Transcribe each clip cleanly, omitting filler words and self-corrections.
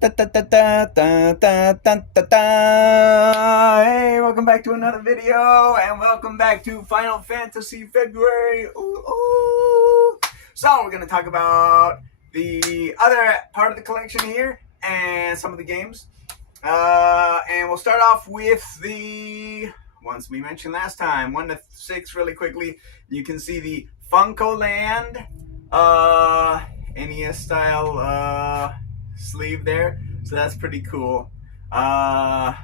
Da, da, da, da, da, da, da, da, da. Hey, welcome back to another video, and welcome back to Final Fantasy February. Ooh, ooh. So we're gonna talk about the other part of the collection here and some of the games. And we'll start off with the ones we mentioned last time, 1 to 6, really quickly. You can see the Funko Land NES style sleeve there, so that's pretty cool. And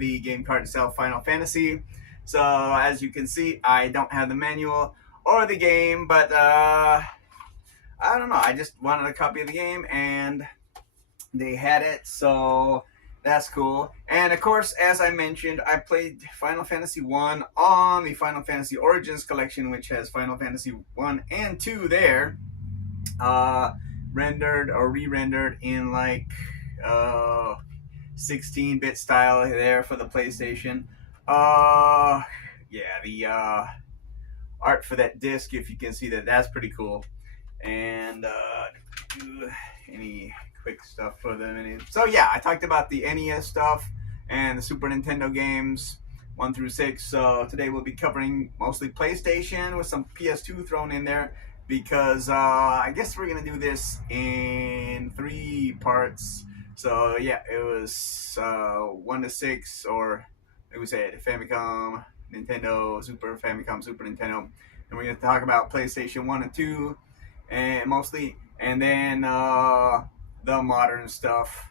the game card itself, Final Fantasy. So as you can see, I don't have the manual or the game, but I don't know. I just wanted a copy of the game, and they had it, so that's cool. And of course, as I mentioned, I played Final Fantasy 1 on the Final Fantasy Origins collection, which has Final Fantasy 1 and 2 there, rendered or re-rendered in like 16-bit style there for the PlayStation. Yeah, the art for that disc, if you can see that, that's pretty cool. And any quick stuff for the minute. So yeah, I talked about the NES stuff and the Super Nintendo games 1 through 6. So today we'll be covering mostly PlayStation with some PS2 thrown in there, because I guess we're gonna do this in 3 parts. So yeah, it was 1 to 6, or like we said, Famicom, Nintendo, Super Famicom, Super Nintendo, and we're gonna talk about PlayStation 1 and 2, and mostly, and then the modern stuff.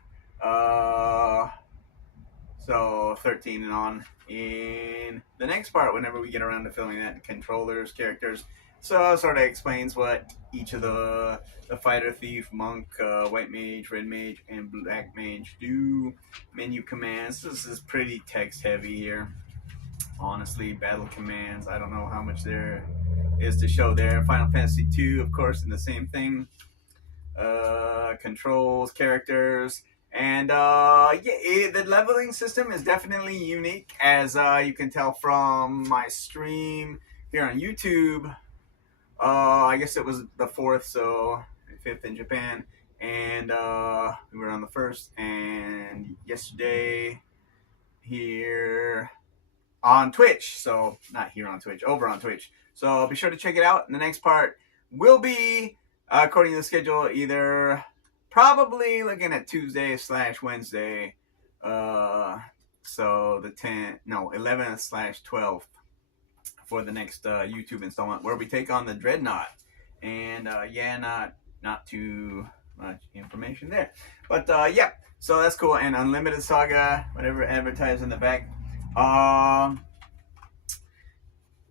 So 13 and on in the next part, whenever we get around to filming that, controllers, characters. So it sort of explains what each of the fighter, thief, monk, white mage, red mage, and black mage do. Menu commands. This is pretty text heavy here. Honestly, battle commands, I don't know how much there is to show there. Final Fantasy 2, of course, in the same thing. Controls, characters, and the leveling system is definitely unique, as you can tell from my stream here on YouTube. I guess it was the 4th, so 5th in Japan, and we were on the 1st, and yesterday here on Twitch. So not here on Twitch, over on Twitch. So be sure to check it out. And the next part will be, according to the schedule, either probably looking at Tuesday/Wednesday. So the 11th/12th for the next YouTube installment, where we take on the Dreadnought. And yeah, not too much information there, but yeah. So that's cool. And Unlimited Saga, whatever advertised in the back.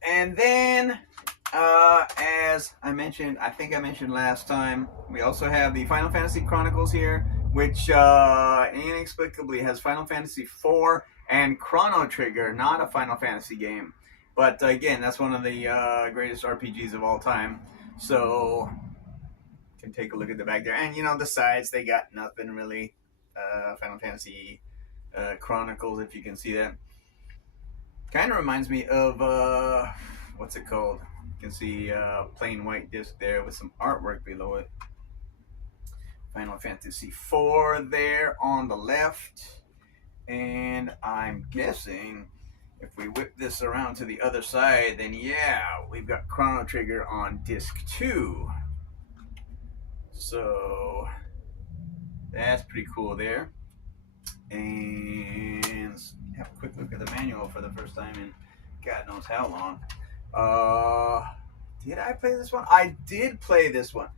And then, as I mentioned, I think I mentioned last time, we also have the Final Fantasy Chronicles here, which inexplicably has Final Fantasy 4 and Chrono Trigger, not a Final Fantasy game. But again, that's one of the greatest RPGs of all time. So, you can take a look at the back there. And, you know, the sides, they got nothing really. Final Fantasy Chronicles, if you can see that. Kind of reminds me of, what's it called? You can see plain white disc there with some artwork below it. Final Fantasy 4 there on the left. And I'm guessing if we whip this around to the other side, then yeah, we've got Chrono Trigger on disc 2. So that's pretty cool there. And have a quick look at the manual for the first time in God knows how long. Did I play this one? I did play this one.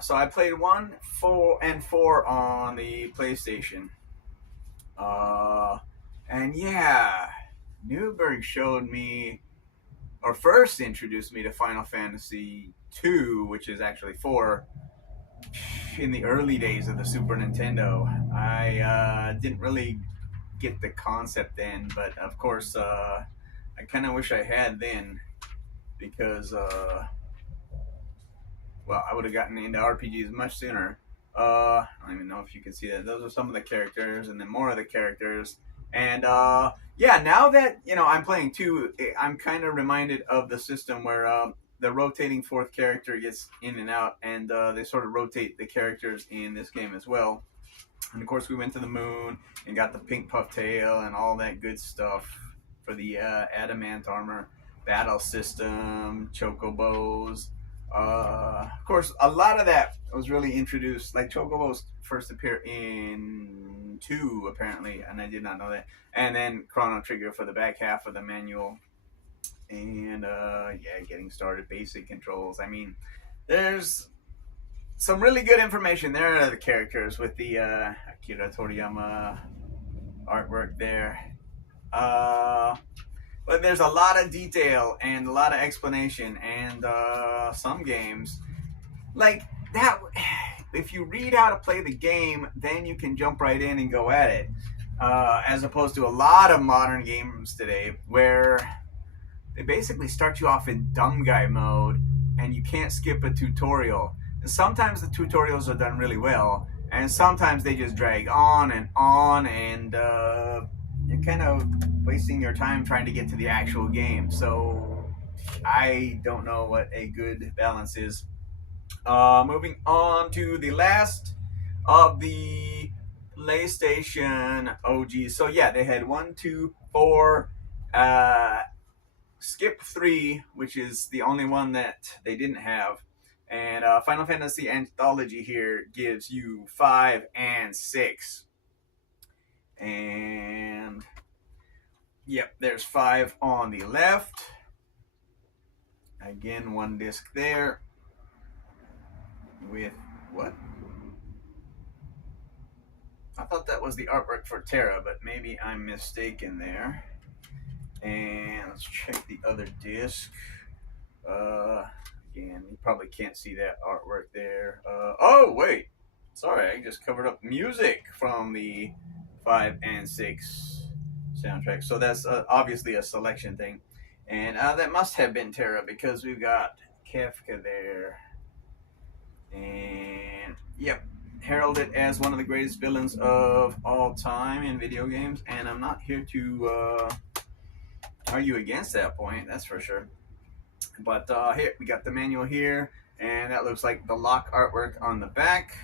So I played 1, 4, and 4 on the PlayStation. And yeah, Newberg showed me, or first introduced me to Final Fantasy 2, which is actually 4, in the early days of the Super Nintendo. I didn't really get the concept then, but of course I kind of wish I had then, because well, I would have gotten into RPGs much sooner. I don't even know if you can see that. Those are some of the characters, and then more of the characters. And yeah, now that, you know, I'm playing 2, I'm kind of reminded of the system where the rotating 4th character gets in and out, and they sort of rotate the characters in this game as well. And of course, we went to the moon and got the pink puff tail and all that good stuff for the adamant armor, battle system, chocobos. Of course, a lot of that was really introduced. Like chocobos first appear in 2 apparently, and I did not know that. And then Chrono Trigger for the back half of the manual. And yeah, getting started, basic controls. I mean, there's some really good information. There are the characters with the Akira Toriyama artwork there. But there's a lot of detail and a lot of explanation, and some games like that. If you read how to play the game, then you can jump right in and go at it. As opposed to a lot of modern games today, where they basically start you off in dumb guy mode, and you can't skip a tutorial. And sometimes the tutorials are done really well, and sometimes they just drag on, and you're kind of wasting your time trying to get to the actual game. So I don't know what a good balance is. Moving on to the last of the PlayStation OGs. So yeah, they had 1, 2, 4. Skip 3, which is the only one that they didn't have. And Final Fantasy Anthology here gives you 5 and 6. And yep, there's 5 on the left. Again, 1 disc there. With what? I thought that was the artwork for Terra, but maybe I'm mistaken there. And let's check the other disc. Again, you probably can't see that artwork there. Oh, wait. Sorry, I just covered up music from the 5 and 6 soundtrack. So that's obviously a selection thing. And that must have been Terra, because we've got Kefka there. And, yep, heralded as one of the greatest villains of all time in video games. And I'm not here to argue against that point, that's for sure. But here we got the manual here, and that looks like the lock artwork on the back.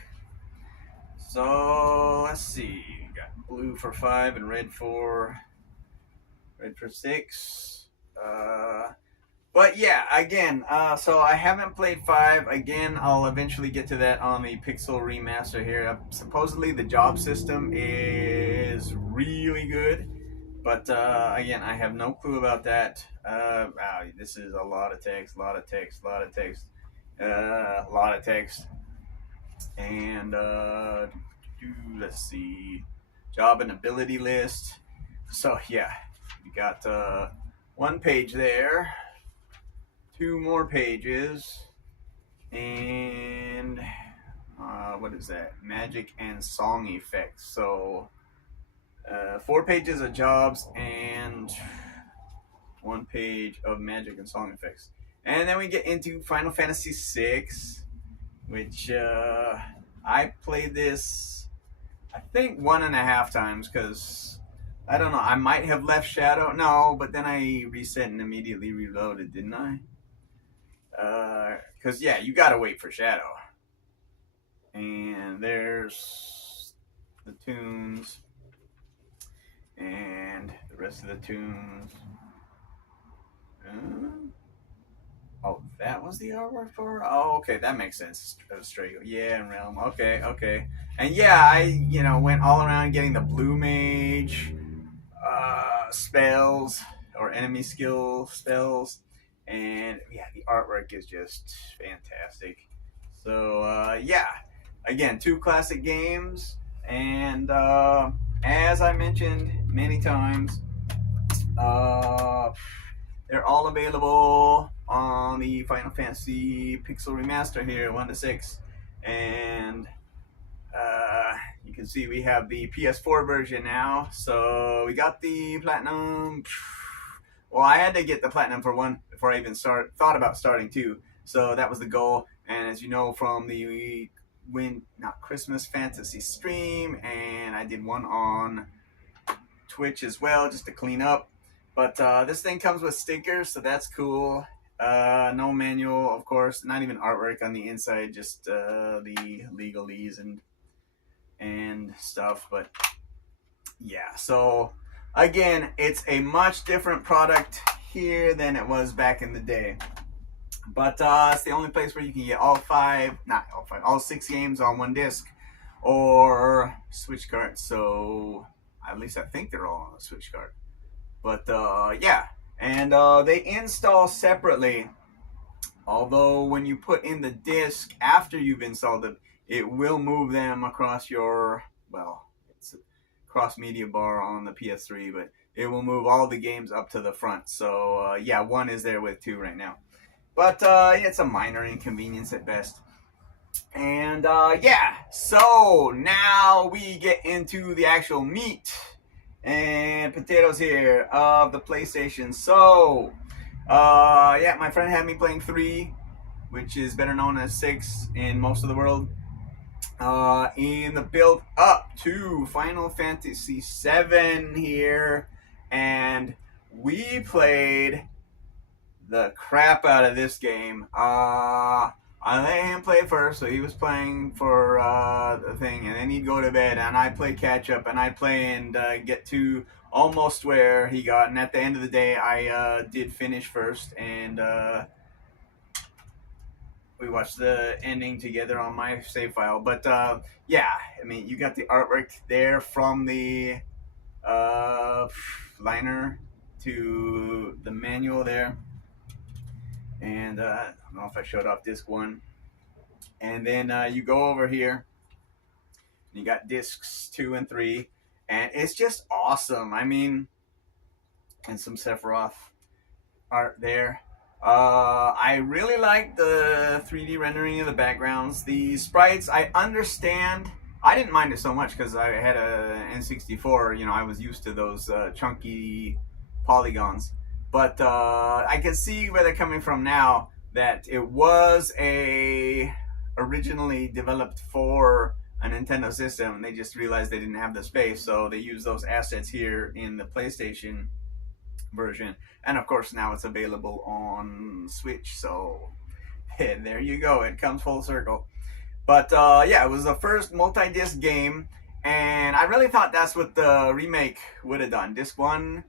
So let's see, we got blue for 5 and red for 6. But yeah, again, so I haven't played 5. Again, I'll eventually get to that on the Pixel remaster here. Supposedly the job system is really good. But again, I have no clue about that. Wow, this is a lot of text, a lot of text, a lot of text, a lot of text. And let's see, job and ability list. So yeah, we got 1 page there, 2 more pages, and what is that? Magic and song effects. So 4 pages of jobs and 1 page of magic and song effects. And then we get into Final Fantasy VI, which I played this, I think 1.5 times, because I don't know, I might have left Shadow. No, but then I reset and immediately reloaded, didn't I? Because yeah, you gotta wait for Shadow. And there's the tunes and the rest of the tunes. Oh, that was the artwork for? Oh, okay, that makes sense. Straight, yeah, and Realm. Okay, okay. And yeah, I went all around getting the Blue Mage spells or enemy skill spells, and yeah, the artwork is just fantastic. So yeah, again, 2 classic games, and as I mentioned many times, they're all available on the Final Fantasy Pixel Remaster here, 1 to 6. And you can see we have the PS4 version now. So we got the Platinum. Well, I had to get the Platinum for 1 before I even thought about starting 2. So that was the goal. And as you know from the Christmas Fantasy stream, and I did one on Twitch as well, just to clean up. But this thing comes with stickers, so that's cool. No manual, of course, not even artwork on the inside, just the legalese and and stuff. But yeah, so again, it's a much different product here than it was back in the day. But it's the only place where you can get all 6 games on one disc or Switch cards. So at least I think they're all on the Switch card. But yeah, and they install separately. Although when you put in the disc after you've installed it, it will move them across your, well, it's a cross media bar on the PS3, but it will move all the games up to the front. So yeah, 1 is there with 2 right now. But it's a minor inconvenience at best. And yeah, so now we get into the actual meat and potatoes here of the PlayStation. So yeah, my friend had me playing 3, which is better known as 6 in most of the world, in the build up to Final Fantasy 7 here, and we played the crap out of this game. I let him play first, so he was playing for the thing, and then he'd go to bed, and I'd play catch up, and I'd play and get to almost where he got, and at the end of the day, I did finish first, and we watched the ending together on my save file. But yeah, I mean, you got the artwork there from the liner to the manual there. And I don't know if I showed off disc 1. And then you go over here. You got discs 2 and 3. And it's just awesome. I mean, and some Sephiroth art there. I really like the 3D rendering of the backgrounds. The sprites, I understand. I didn't mind it so much because I had a N64. You know, I was used to those chunky polygons. But I can see where they're coming from now, that it was originally developed for a Nintendo system, and they just realized they didn't have the space, so they used those assets here in the PlayStation version. And of course now it's available on Switch, so there you go, it comes full circle. But yeah, it was the first multi-disc game, and I really thought that's what the remake would have done. Disc 1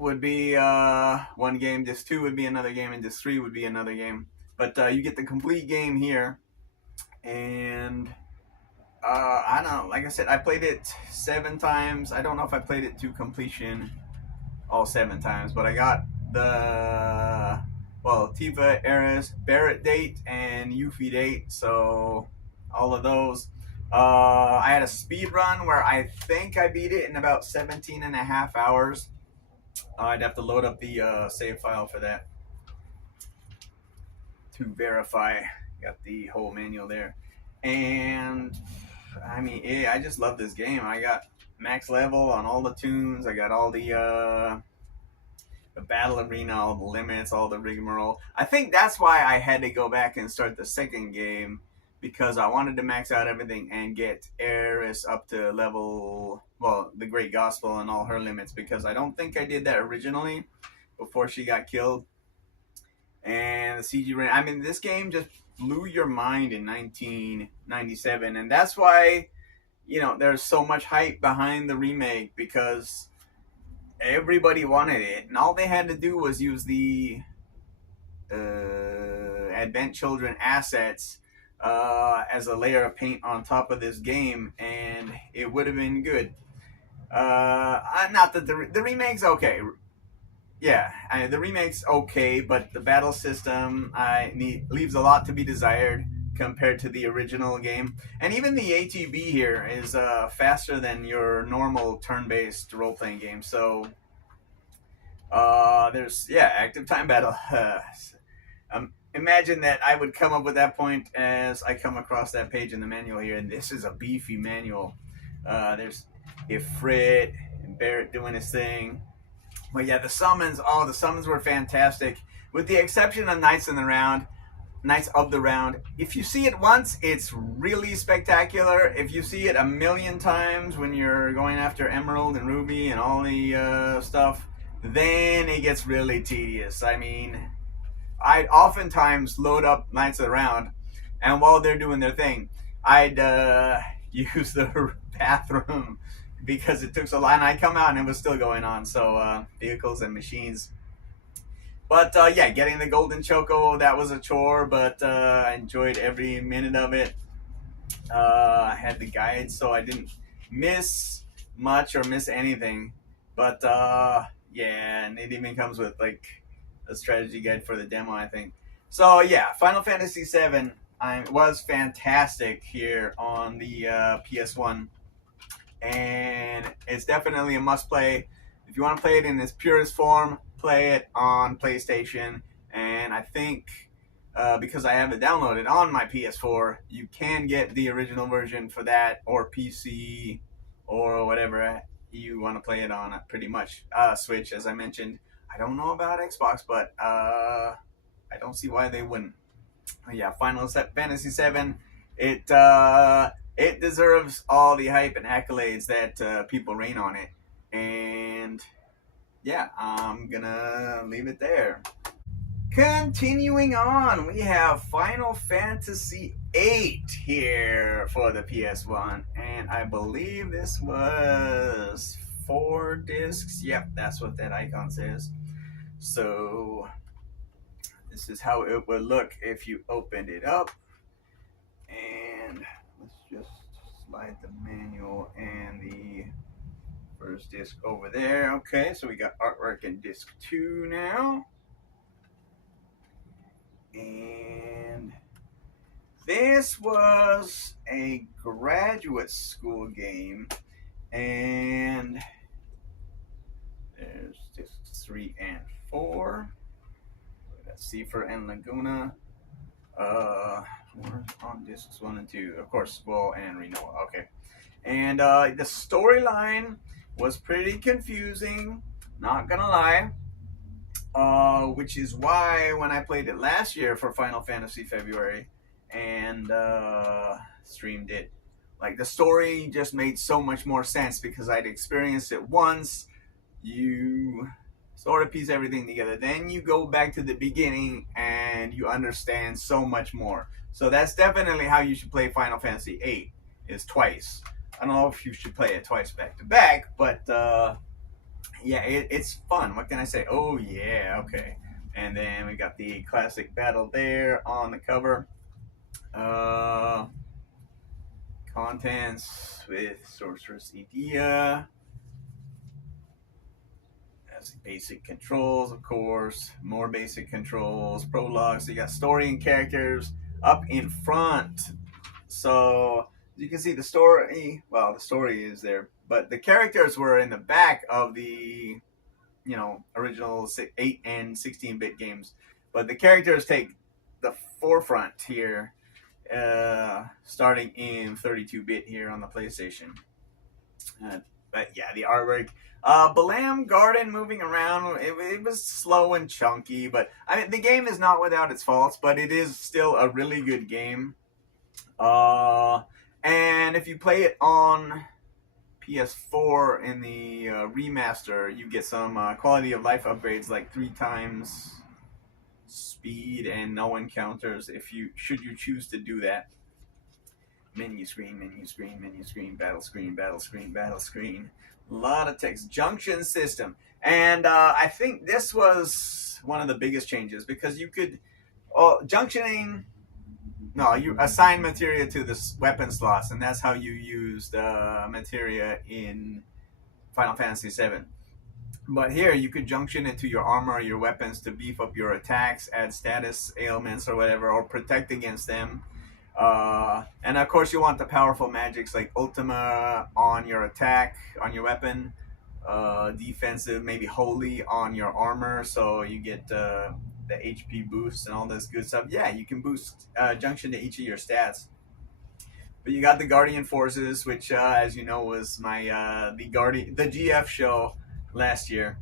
would be one game, disc 2 would be another game, and disc 3 would be another game. But you get the complete game here, and I don't know, like I said, I played it 7 times. I don't know if I played it to completion all 7 times, but I got the, well, Tifa, Aris, Barrett date, and Yuffie date, so all of those. I had a speed run where I think I beat it in about 17.5 hours. I'd have to load up the save file for that to verify. Got the whole manual there. And I mean, yeah, I just love this game. I got max level on all the tunes. I got all the battle arena, all the limits, all the rigmarole. I think that's why I had to go back and start the second game, because I wanted to max out everything and get Eris up to level, well, the Great Gospel and all her limits, because I don't think I did that originally before she got killed. And the CG, I mean, this game just blew your mind in 1997, and that's why, you know, there's so much hype behind the remake, because everybody wanted it, and all they had to do was use the Advent Children assets as a layer of paint on top of this game, and it would have been good. Not that the remake's okay. Yeah, the remake's okay, but the battle system leaves a lot to be desired compared to the original game. And even the ATB here is faster than your normal turn-based role-playing game. So there's, yeah, active time battle. Imagine that I would come up with that point as I come across that page in the manual here, and this is a beefy manual. There's Ifrit and Barrett doing his thing. But yeah, the summons were fantastic, with the exception of Knights of the Round. If you see it once, it's really spectacular. If you see it a million times when you're going after Emerald and Ruby and all the stuff, then it gets really tedious. I mean, I'd oftentimes load up Knights of the Round, and while they're doing their thing, I'd use the bathroom because it took so long. And I come out and it was still going on. So vehicles and machines. But yeah, getting the golden choco, that was a chore, but I enjoyed every minute of it. I had the guide, so I didn't miss much or miss anything. But yeah, and it even comes with like a strategy guide for the demo, I think. So yeah, Final Fantasy VII was fantastic here on the PS1, and it's definitely a must play. If you want to play it in its purest form, play it on PlayStation. And I think because I have it downloaded on my PS4, you can get the original version for that, or PC, or whatever you want to play it on. Pretty much Switch, as I mentioned. I don't know about Xbox, but I don't see why they wouldn't. Yeah, Final Fantasy VII. It deserves all the hype and accolades that people rain on it, and yeah, I'm gonna leave it there. Continuing on, we have Final Fantasy VIII here for the PS1, and I believe this was 4 discs. Yep, that's what that icon says. So this is how it would look if you opened it up. And let's just slide the manual and the first disc over there. Okay, so we got artwork in disc 2 now. And this was a graduate school game. And there's discs 3 and 4. We got Cipher and Laguna. We're on discs 1 and 2. Of course, Squall and Renoa. Okay. And the storyline was pretty confusing, not gonna lie. Which is why when I played it last year for Final Fantasy February and streamed it, like the story just made so much more sense because I'd experienced it once. You sort of piece everything together. Then you go back to the beginning and you understand so much more. So that's definitely how you should play Final Fantasy VIII, is twice. I don't know if you should play it twice back to back, but yeah, it's fun. What can I say? Oh yeah, okay. And then we got the classic battle there on the cover. Contents with Sorceress Idea. That's basic controls, of course. More basic controls. Prologue. So you got story and characters up in front. So you can see the story. Well, the story is there, but the characters were in the back of the, original 8 and 16-bit games. But the characters take the forefront here, starting in 32-bit here on the PlayStation. But yeah, the artwork. Balam Garden moving around, it was slow and chunky, but I mean, the game is not without its faults, but it is still a really good game. And if you play it on PS4 in the remaster, you get some quality of life upgrades, like 3 times speed and no encounters should you choose to do that. Menu screen, menu screen, menu screen, battle screen, battle screen, battle screen. A lot of text. Junction system. And I think this was one of the biggest changes because you could junctioning. No, you assign materia to the weapon slots, and that's how you used materia in Final Fantasy VII. But here, you could junction it to your armor or your weapons to beef up your attacks, add status ailments or whatever, or protect against them. And of course, you want the powerful magics like Ultima on your attack, on your weapon, defensive, maybe Holy on your armor, so you get the HP boosts and all this good stuff. Yeah, you can boost junction to each of your stats. But you got the Guardian Forces, which, as you know, was my the GF show last year.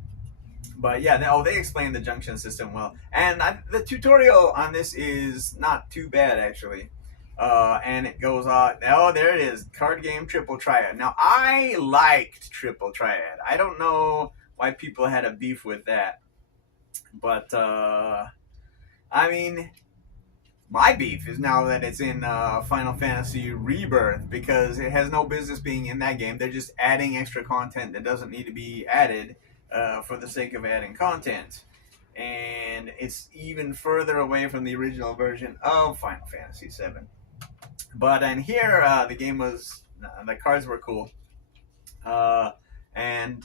But yeah, they explained the junction system well, and the tutorial on this is not too bad actually. And it goes on. Oh, there it is. Card game Triple Triad. Now, I liked Triple Triad. I don't know why people had a beef with that. But, I mean, My beef is now that it's in Final Fantasy Rebirth, because it has no business being in that game. They're just adding extra content that doesn't need to be added for the sake of adding content. And it's even further away from the original version of Final Fantasy VII. But in here, the game was, the cards were cool. And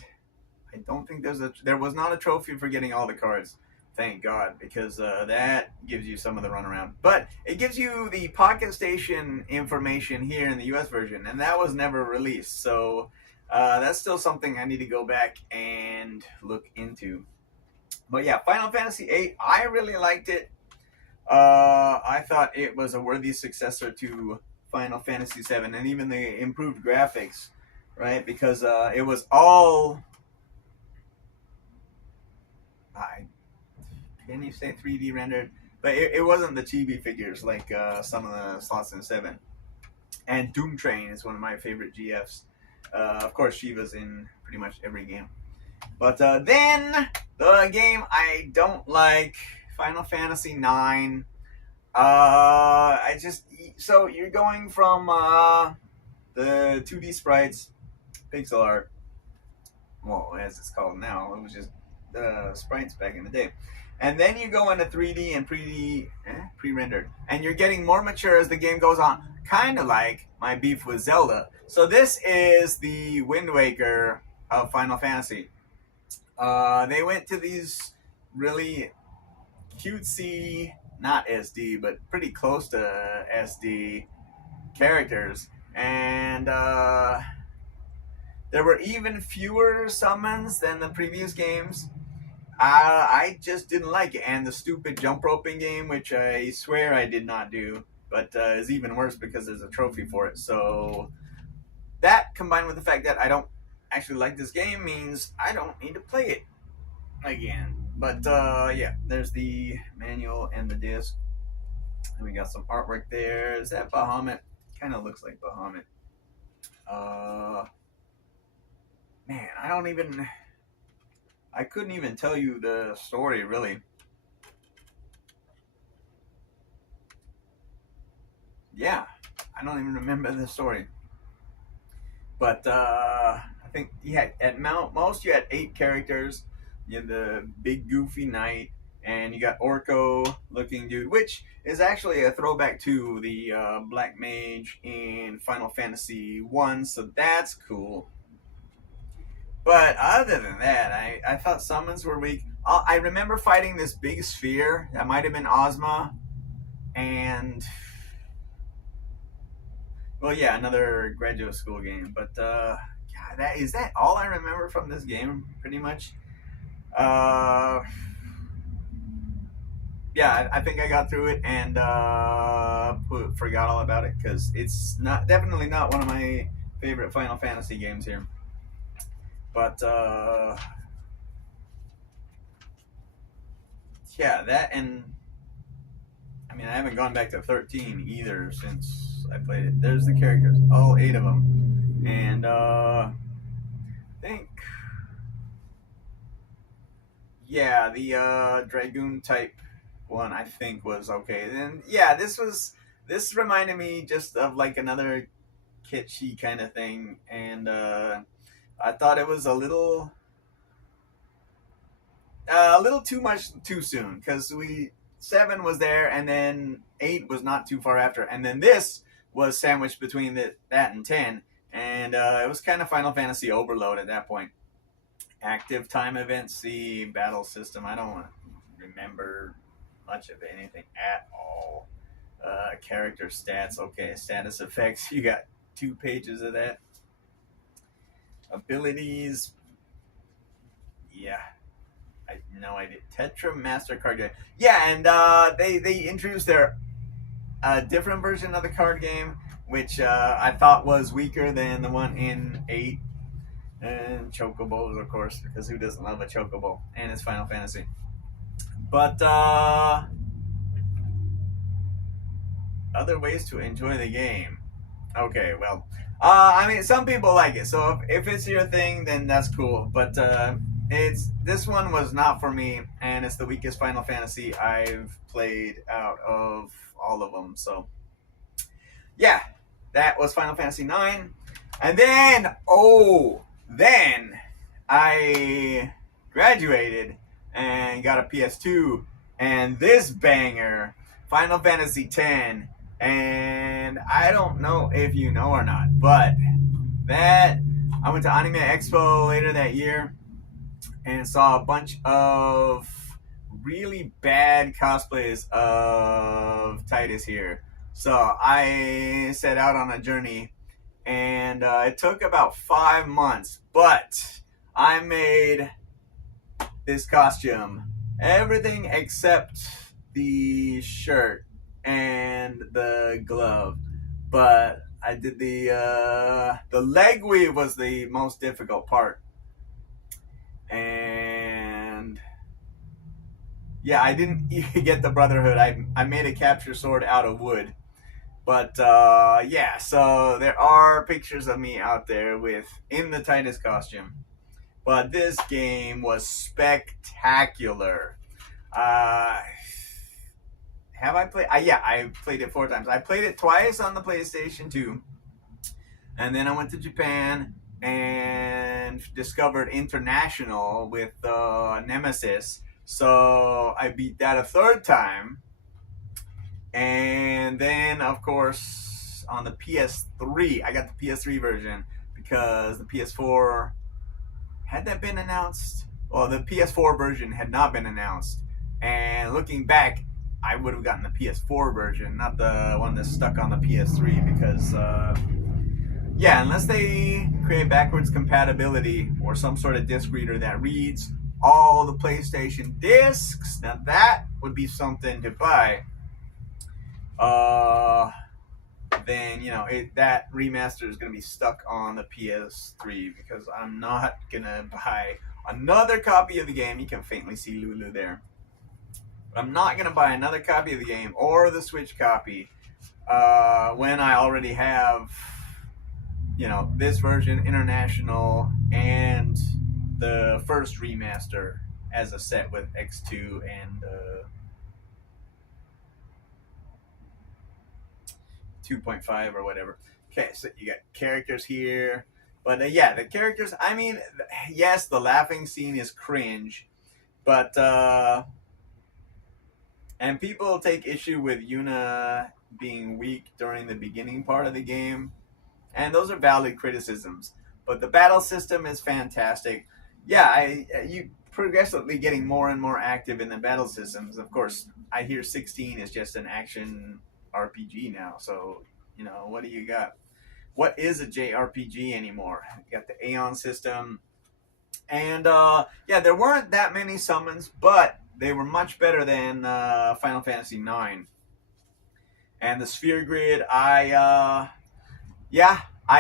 I don't think there was not a trophy for getting all the cards. Thank God, because that gives you some of the runaround. But it gives you the Pocket Station information here in the US version, and that was never released. So that's still something I need to go back and look into. But yeah, Final Fantasy VIII, I really liked it. I thought it was a worthy successor to Final Fantasy VII, and even the improved graphics, right? Because it was all, can you say 3D rendered? But it wasn't the chibi figures like some of the slots in 7. And Doom Train is one of my favorite GFs. Of course, Shiva's in pretty much every game. But then, the game I don't like, Final Fantasy IX. So you're going from the 2D sprites, pixel art, well, as it's called now, it was just sprites back in the day. And then you go into 3D and pre-rendered. And you're getting more mature as the game goes on. Kind of like my beef with Zelda. So this is the Wind Waker of Final Fantasy. They went to these really cutesy, not SD, but pretty close to SD characters. And there were even fewer summons than the previous games. I just didn't like it. And the stupid jump roping game, which I swear I did not do, but is even worse because there's a trophy for it. So that, combined with the fact that I don't actually like this game, means I don't need to play it again. But yeah, there's the manual and the disc. And we got some artwork there. Is that Bahamut? Kind of looks like Bahamut. Man, I couldn't even tell you the story, really. Yeah, I don't even remember the story. But I think you had, at most you had 8 characters. You had the big goofy knight, and you got Orko looking dude, which is actually a throwback to the Black Mage in Final Fantasy 1, so that's cool. But other than that, I thought summons were weak. I remember fighting this big sphere. That might have been Ozma. And, well, yeah, another graduate school game. But, God, is that all I remember from this game, pretty much? Yeah, I think I got through it and forgot all about it, because it's definitely not one of my favorite Final Fantasy games here. But yeah, that, and I mean, I haven't gone back to 13 either since I played it. There's the characters, all 8 of them, and I think, yeah, the Dragoon type one I think was okay. And yeah, this reminded me just of like another kitschy kind of thing, and I thought it was a little too much too soon, because 7 was there, and then 8 was not too far after, and then this was sandwiched between that and 10, and it was kind of Final Fantasy overload at that point. Active time events, the battle system, I don't remember much of anything at all. Character stats, okay, status effects, you got 2 pages of that. Abilities, yeah, I no idea. Tetra MasterCard game, yeah, and they introduced their different version of the card game, which I thought was weaker than the one in 8. And chocobos, of course, because who doesn't love a chocobo? And it's Final Fantasy. But other ways to enjoy the game. Okay, well, I mean, some people like it, so if it's your thing, then that's cool. But this one was not for me, and it's the weakest Final Fantasy I've played out of all of them. So yeah, that was Final Fantasy 9. And then I graduated and got a PS2, and this banger, Final Fantasy 10. And I don't know if you know or not, but that I went to Anime Expo later that year and saw a bunch of really bad cosplays of Titus here. So I set out on a journey, and it took about 5 months, but I made this costume. Everything except the shirt and the glove. But I did the leg weave was the most difficult part. And yeah, I didn't get the Brotherhood. I made a capture sword out of wood. But yeah, so there are pictures of me out there in the Titus costume. But this game was spectacular. Have I played? Yeah, I played it 4 times. I played it twice on the PlayStation 2. And then I went to Japan and discovered International with Nemesis. So I beat that a 3rd time. And then, of course, on the PS3, I got the PS3 version because the PS4, had that been announced? Well, the PS4 version had not been announced. And looking back, I would have gotten the PS4 version, not the one that's stuck on the PS3 because, yeah, unless they create backwards compatibility or some sort of disc reader that reads all the PlayStation discs, now that would be something to buy. Then that remaster is going to be stuck on the PS3 because I'm not going to buy another copy of the game. You can faintly see Lulu there. But I'm not going to buy another copy of the game or the Switch copy when I already have, this version, International, and the first remaster as a set with X2 and 2.5 or whatever. Okay, so you got characters here. But yeah, the characters, I mean, yes, the laughing scene is cringe. But, and people take issue with Yuna being weak during the beginning part of the game. And those are valid criticisms. But the battle system is fantastic. Yeah, you progressively getting more and more active in the battle systems. Of course, I hear 16 is just an action RPG now. So, what do you got? What is a JRPG anymore? You got the Aeon system. And, yeah, there weren't that many summons, but they were much better than Final Fantasy 9. And the sphere grid, I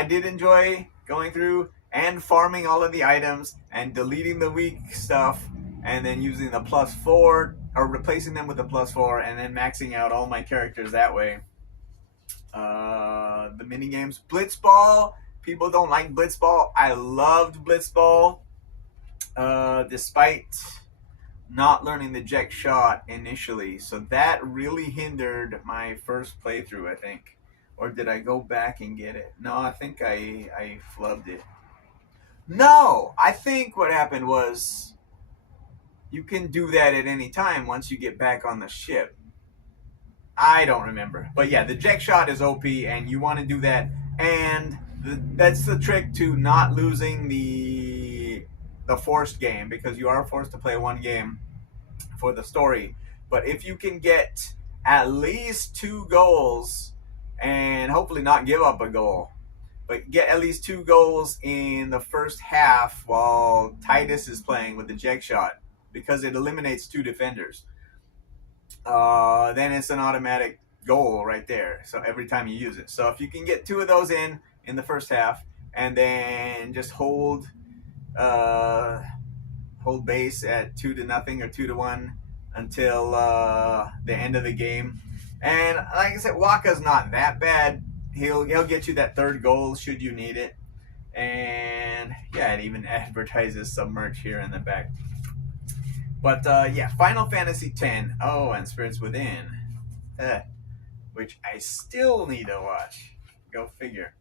did enjoy going through and farming all of the items and deleting the weak stuff and then using the +4 or replacing them with the +4 and then maxing out all my characters that way. The mini games, Blitzball. People don't like Blitzball. I loved Blitzball, despite not learning the jet shot initially. So that really hindered my first playthrough, I think. Or did I go back and get it? No, I think I flubbed it. No, I think what happened was you can do that at any time once you get back on the ship. I don't remember. But yeah, the jet shot is OP and you want to do that. And that's the trick to not losing the forced game, because you are forced to play one game for the story. But if you can get at least 2 goals and hopefully not give up a goal, but get at least 2 goals in the first half while Titus is playing with the jet shot, because it eliminates 2 defenders, then it's an automatic goal right there. So every time you use it. So if you can get 2 of those in the first half and then just hold base at 2-0 or 2-1 until the end of the game. And like I said, Waka's not that bad. He'll get you that 3rd goal should you need it. And yeah, it even advertises some merch here in the back. But yeah, Final Fantasy X. Oh, and Spirits Within, which I still need to watch. Go figure.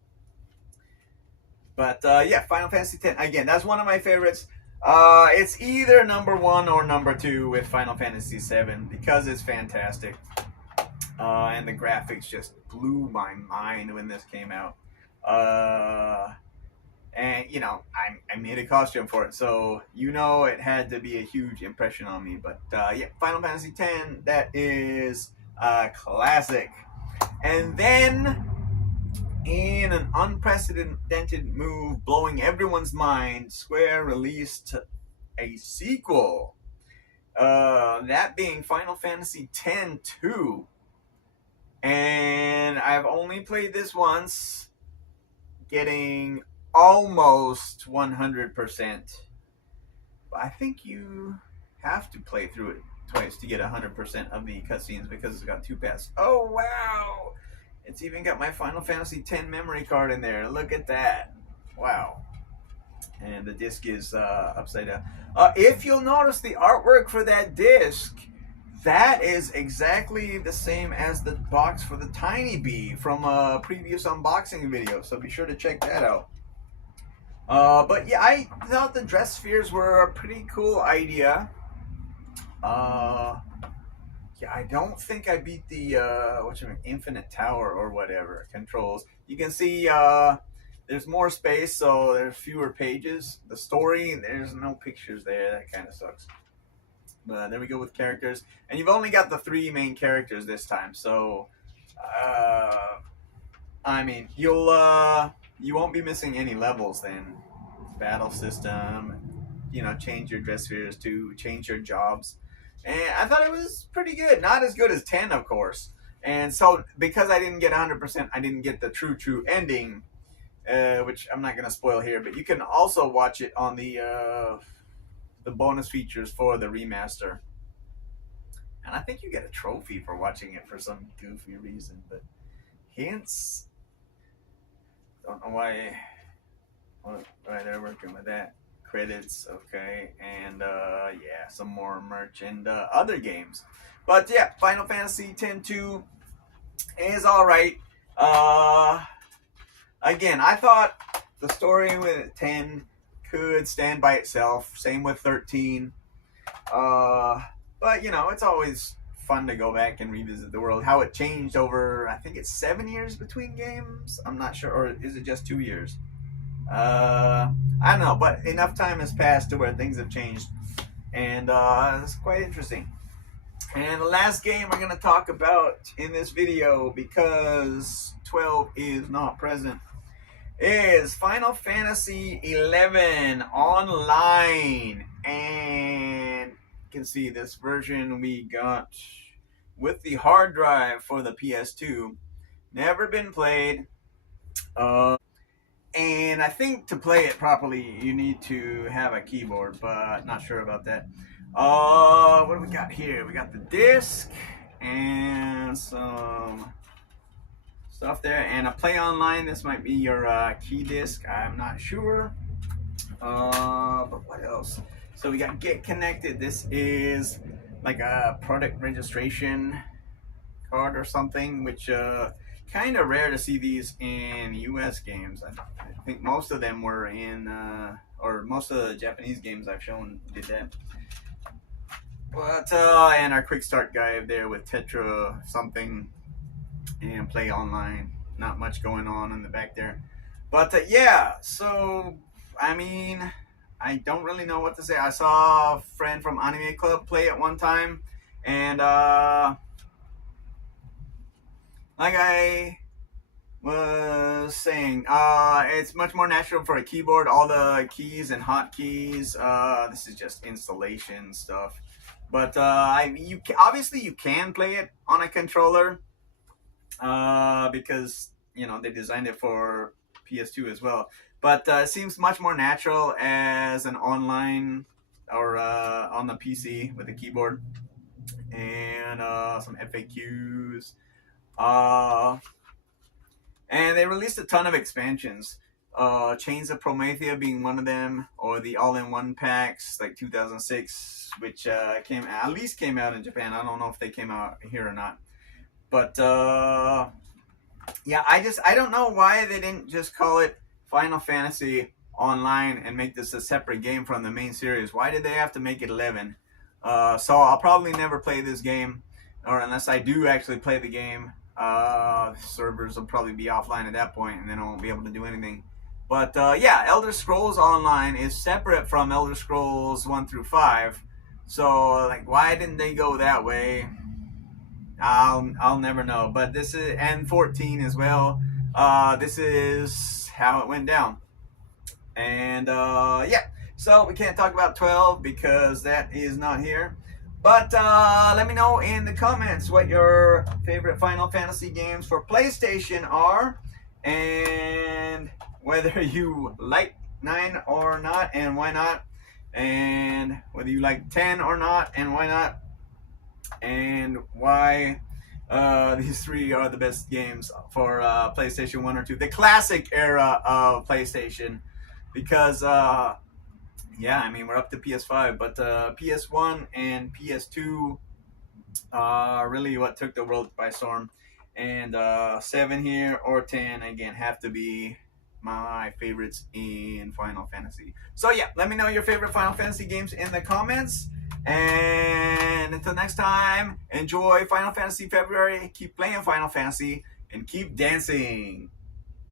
But yeah, Final Fantasy X. Again, that's one of my favorites. It's either number one or number two with Final Fantasy VII because it's fantastic. And the graphics just blew my mind when this came out. And you know, I made a costume for it, so you know it had to be a huge impression on me. But yeah, Final Fantasy X, that is a classic. And then, in an unprecedented move blowing everyone's mind, Square released a sequel. That being Final Fantasy X-2. And I've only played this once, getting almost 100%. But I think you have to play through it twice to get 100% of the cutscenes because it's got 2 paths. Oh, wow! It's even got my Final Fantasy X memory card in there. Look at that. Wow. And the disc is upside down. If you'll notice the artwork for that disc, that is exactly the same as the box for the Tiny Bee from a previous unboxing video, so be sure to check that out. But yeah, I thought the dress spheres were a pretty cool idea. Yeah, I don't think I beat the Infinite Tower or whatever controls. You can see there's more space, so there's fewer pages. The story, there's no pictures there. That kind of sucks. But there we go with characters, and you've only got the 3 main characters this time. So, I mean, you won't be missing any levels then. Battle system, you know, change your dress spheres to change your jobs. And I thought it was pretty good. Not as good as 10, of course. And so, because I didn't get 100%, I didn't get the true ending, which I'm not going to spoil here. But you can also watch it on the bonus features for the remaster. And I think you get a trophy for watching it for some goofy reason. But hints, don't know why they're working with that. Credits, okay, and yeah, some more merch and other games. But yeah, Final Fantasy X-2 is all right. Again, I thought the story with 10 could stand by itself. Same with 13. But you know, it's always fun to go back and revisit the world. How it changed over, I think it's 7 years between games. I'm not sure, or is it just 2 years? I don't know, but enough time has passed to where things have changed, and it's quite interesting. And the last game we're going to talk about in this video, because 12 is not present, is Final Fantasy 11 Online. And you can see this version we got with the hard drive for the PS2. Never been played. And I think to play it properly, you need to have a keyboard, but not sure about that. What do we got here? We got the disc and some stuff there, and a play online. This might be your key disc. I'm not sure. But what else? So we got Get Connected. This is like a product registration card or something, which kind of rare to see these in U.S. games. I think most of them were in, or most of the Japanese games I've shown did that. But and our quick start guide there with Tetra something and play online. Not much going on in the back there. But yeah, so I mean, I don't really know what to say. I saw a friend from Anime Club play it one time, and like I was saying, it's much more natural for a keyboard. All the keys and hotkeys. This is just installation stuff. But obviously you can play it on a controller, because you know they designed it for PS2 as well. But it seems much more natural as an online or on the PC with a keyboard and some FAQs. And they released a ton of expansions. Chains of Promethea being one of them, or the all-in-one packs like 2006, which at least came out in Japan. I don't know if they came out here or not, but yeah, I don't know why they didn't just call it Final Fantasy Online and make this a separate game from the main series. Why did they have to make it 11? So I'll probably never play this game, or unless I do actually play the game, servers will probably be offline at that point, and then I won't be able to do anything. But yeah, Elder Scrolls Online is separate from Elder Scrolls 1 through 5. So like, why didn't they go that way? I'll never know. But this is, and 14 as well. This is how it went down. And yeah, so we can't talk about 12 because that is not here. But let me know in the comments what your favorite Final Fantasy games for PlayStation are, and whether you like 9 or not, and why not, and whether you like 10 or not, and why not, and why these three are the best games for PlayStation 1 or 2, the classic era of PlayStation, because yeah, I mean, we're up to PS5, but PS1 and PS2 are really what took the world by storm. And 7 here or 10, again, have to be my favorites in Final Fantasy. So yeah, let me know your favorite Final Fantasy games in the comments. And until next time, enjoy Final Fantasy February. Keep playing Final Fantasy and keep dancing.